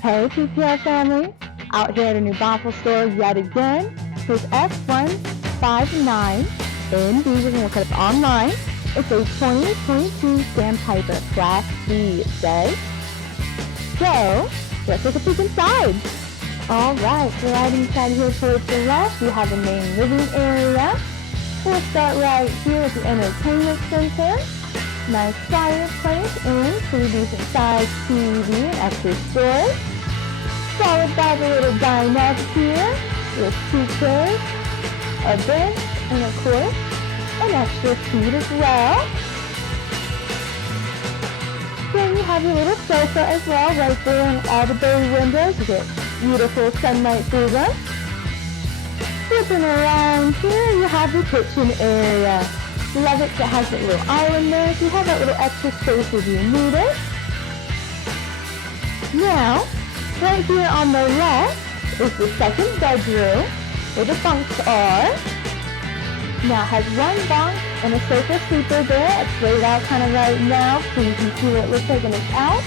Hey PPL Family, out here at a new Braunfels Store yet again. Here's F159 in B. We're going to put it online. It's a 2022 Sandpiper Class B, it says. So, let's take a peek inside. Alright, so right inside here towards the left, we have the main living area. We'll start right here with the entertainment center. Nice fireplace and pretty decent sized TV and extra storage. Followed by the little dinette here with 2 chairs, a bench, and of course, an extra seat as well. Then you have your little sofa as well right there, and all the bay windows. You get beautiful sunlight through them. Flipping around here, you have the kitchen area. Love it, it has that little island there, so you have that little extra space if you need it. Now, right here on the left is the second bedroom where the bunks are. Now it has 1 bunk and a sofa sleeper there. It's laid out kind of right now so you can see what it looks like when it's out.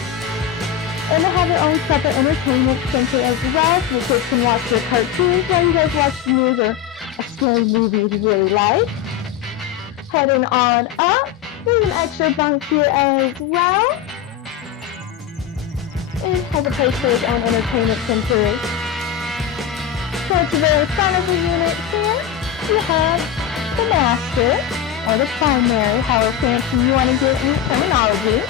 And they have their own separate entertainment center as well, so the kids can watch their cartoons while you guys watch the news or a scary movie if you really like. Heading on up, there's an extra bunk here as well. And it has a place for its own entertainment center. Towards the very front of the unit here, you have the master, or the primary, however fancy you want to get in terminology.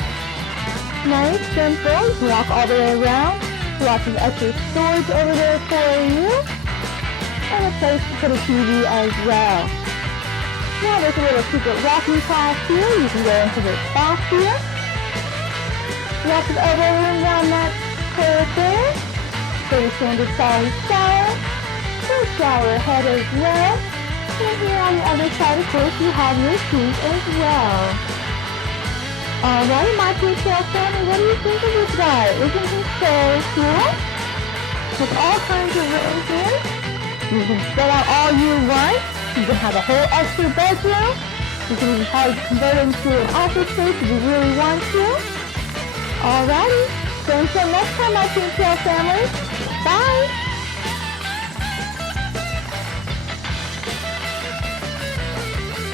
Nice, simple, you can walk all the way around. Lots of extra storage over there for you. And a place to put a TV as well. Now there's a little secret walking path here. You can go into the bath here. Lots of elbow room down that curve there. Pretty standard size shower. Full shower head as well. And here on the other side, of course, you have your sink as well. Alright, my PPL family, what do you think of this guy? Isn't he so cool? With all kinds of room here. You can spread out all you want. You can have a whole extra bedroom. You can even probably convert it into an office space if you really want to. Alrighty, so until next time, my PPL family, bye!